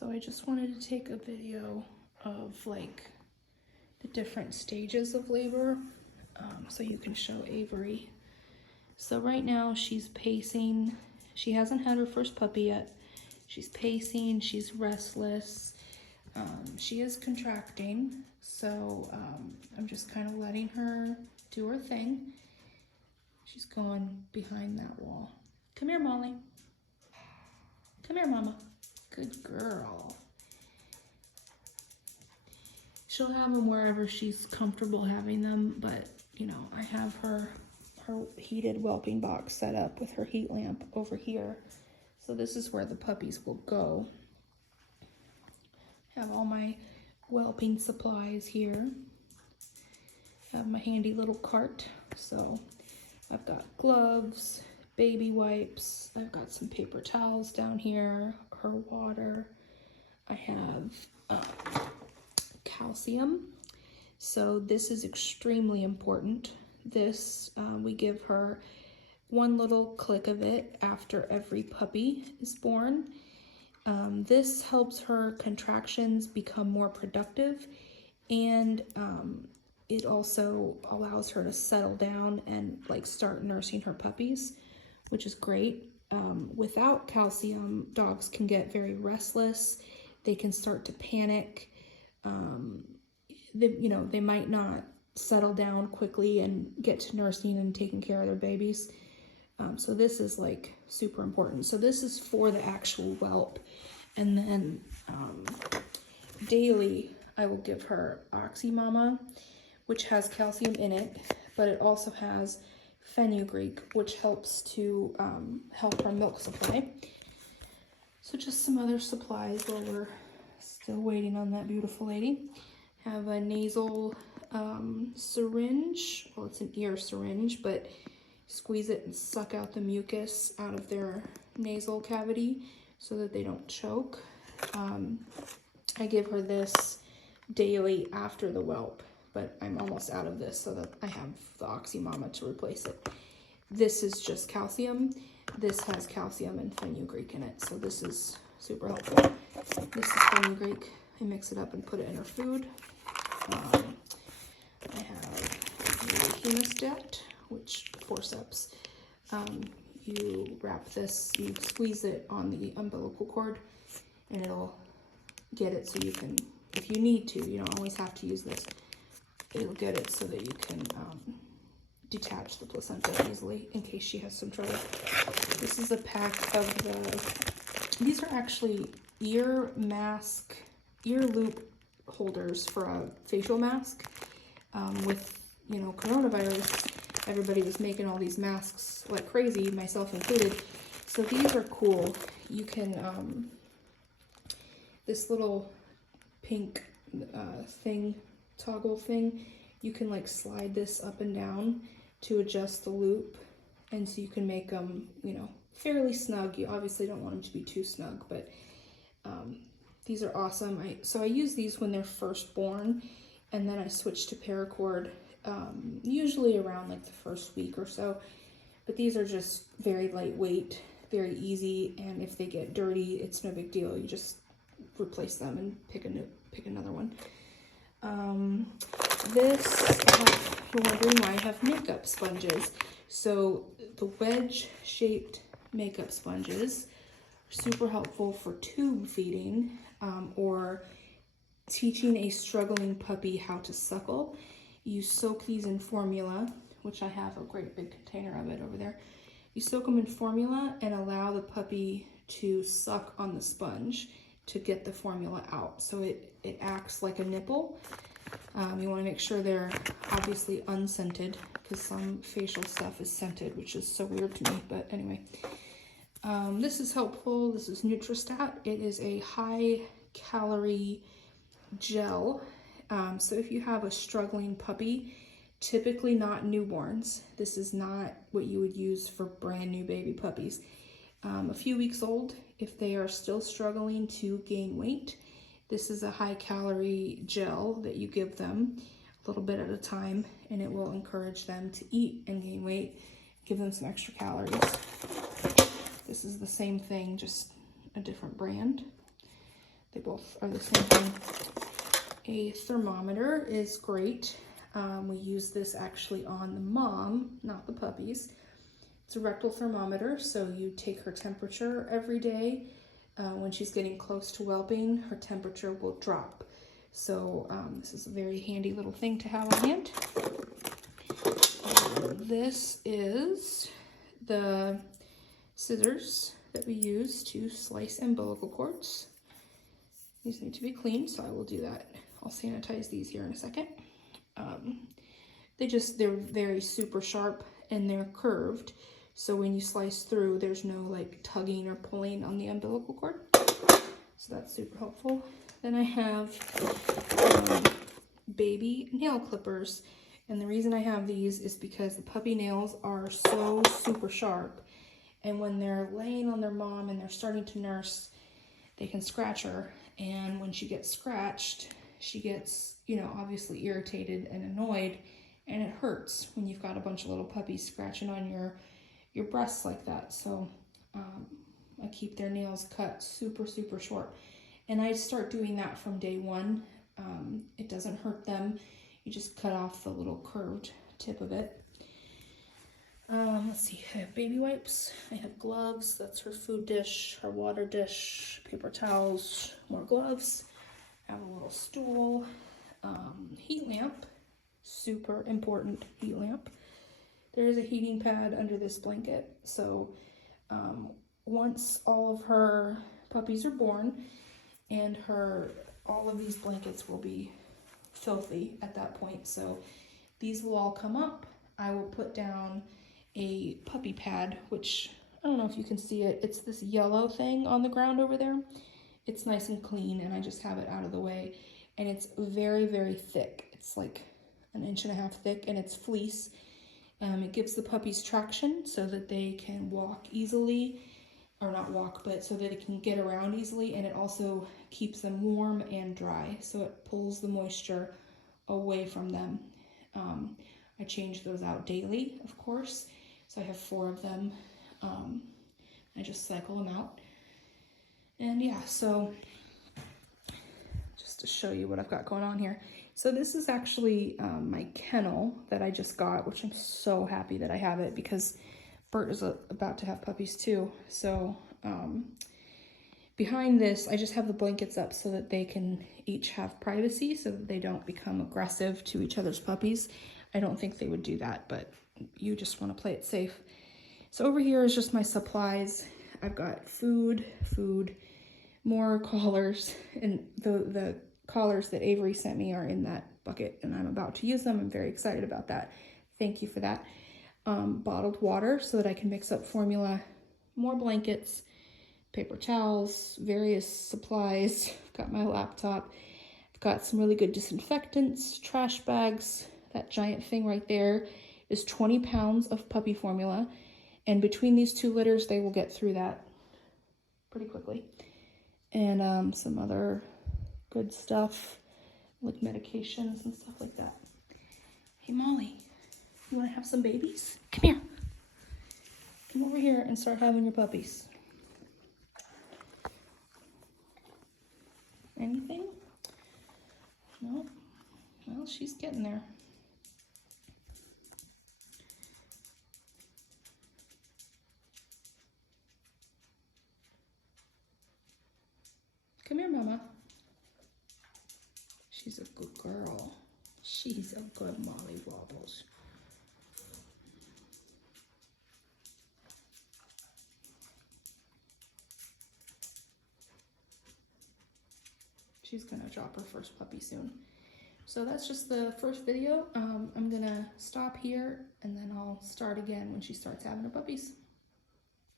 So I just wanted to take a video of like the different stages of labor so you can show Avery. So right now she's pacing. She hasn't had her first puppy yet. She's pacing, she's restless. She is contracting, so I'm just kind of letting her do her thing. She's going behind that wall. Come here, Molly. Come here, Mama. Good girl. She'll have them wherever she's comfortable having them, but you know, I have her heated whelping box set up with her heat lamp over here. So this is where the puppies will go. Have all my whelping supplies here. Have my handy little cart. So I've got gloves, baby wipes. I've got some paper towels down here, her water. I have calcium. So this is extremely important. This, we give her one little click of it after every puppy is born. This helps her contractions become more productive, and it also allows her to settle down and like start nursing her puppies, which is great. Without calcium, dogs can get very restless. They can start to panic. They might not settle down quickly and get to nursing and taking care of their babies. So this is like super important. So this is for the actual whelp. And then daily I will give her Oxymama, which has calcium in it, but it also has fenugreek, which helps to help her milk supply. So just some other supplies while we're still waiting on that beautiful lady. Have a nasal syringe. Well, it's an ear syringe, but squeeze it and suck out the mucus out of their nasal cavity so that they don't choke. I give her this daily after the whelp, but I'm almost out of this so that I have the Oxymama to replace it. This is just calcium. This has calcium and fenugreek in it, so this is super helpful. This is fenugreek. I mix it up and put it in her food. I have the hemostat, which forceps. You wrap this, you squeeze it on the umbilical cord, and it'll get it so you can, if you need to, you don't always have to use this. It'll get it so that you can detach the placenta easily in case she has some trouble. This is a pack of these are actually ear loop holders for a facial mask. With, coronavirus, everybody was making all these masks like crazy, myself included. So these are cool. You can, this little pink toggle thing, you can like slide this up and down to adjust the loop. And so you can make them, fairly snug. You obviously don't want them to be too snug, but these are awesome. So I use these when they're first born, and then I switch to paracord usually around like the first week or so. But these are just very lightweight, very easy, and if they get dirty, it's no big deal. You just replace them and pick another one. You're wondering why I have makeup sponges. So the wedge-shaped makeup sponges are super helpful for tube feeding or teaching a struggling puppy how to suckle. You soak these in formula, which I have a great big container of it over there. You soak them in formula and allow the puppy to suck on the sponge to get the formula out. So it acts like a nipple. You want to make sure they're obviously unscented, because some facial stuff is scented, which is so weird to me, but anyway. This is helpful. This is Nutristat. It is a high-calorie gel. So if you have a struggling puppy, typically not newborns, this is not what you would use for brand new baby puppies. A few weeks old, if they are still struggling to gain weight, this is a high-calorie gel that you give them a little bit at a time, and it will encourage them to eat and gain weight, give them some extra calories. This is the same thing, just a different brand. They both are the same thing. A thermometer is great. We use this actually on the mom, not the puppies. It's a rectal thermometer, so you take her temperature every day. When she's getting close to whelping, her temperature will drop. So this is a very handy little thing to have on hand. This is the scissors that we use to slice umbilical cords. These need to be cleaned, so I will do that. I'll sanitize these here in a second. They're very super sharp and they're curved. So when you slice through, there's no like tugging or pulling on the umbilical cord. So that's super helpful. Then I have baby nail clippers. And the reason I have these is because the puppy nails are so super sharp. And when they're laying on their mom and they're starting to nurse, they can scratch her. And when she gets scratched, she gets, you know, obviously irritated and annoyed. And it hurts when you've got a bunch of little puppies scratching on your breasts like that. So I keep their nails cut super, super short. And I start doing that from day one. It doesn't hurt them. You just cut off the little curved tip of it. Let's see, I have baby wipes. I have gloves. That's her food dish, her water dish, paper towels, more gloves. I have a little stool, heat lamp. Super important heat lamp. There is a heating pad under this blanket, so once all of her puppies are born and all of these blankets will be filthy at that point, so these will all come up. I will put down a puppy pad, which I don't know if you can see it. It's this yellow thing on the ground over there. It's nice and clean, and I just have it out of the way, and it's very, very thick. It's like 1.5 inches thick, and it's fleece. It gives the puppies traction so that they can walk easily, or not walk, but so that they can get around easily, and it also keeps them warm and dry, so it pulls the moisture away from them. I change those out daily, of course, so I have 4 of them. I just cycle them out. And yeah, so just to show you what I've got going on here. So this is actually my kennel that I just got, which I'm so happy that I have it because Bert is about to have puppies too. So behind this, I just have the blankets up so that they can each have privacy so that they don't become aggressive to each other's puppies. I don't think they would do that, but you just want to play it safe. So over here is just my supplies. I've got food, more collars, and the collars that Avery sent me are in that bucket, and I'm about to use them. I'm very excited about that. Thank you for that. Bottled water so that I can mix up formula, more blankets, paper towels, various supplies. I've got my laptop. I've got some really good disinfectants, trash bags. That giant thing right there is 20 pounds of puppy formula, and between these 2 litters, they will get through that pretty quickly. And some other good stuff, like medications and stuff like that. Hey, Molly, you want to have some babies? Come here. Come over here and start having your puppies. Anything? No? Well, she's getting there. Come here, Mama. She's a good girl. She's a good Molly Wobbles. She's gonna drop her first puppy soon. So that's just the first video. I'm gonna stop here and then I'll start again when she starts having her puppies.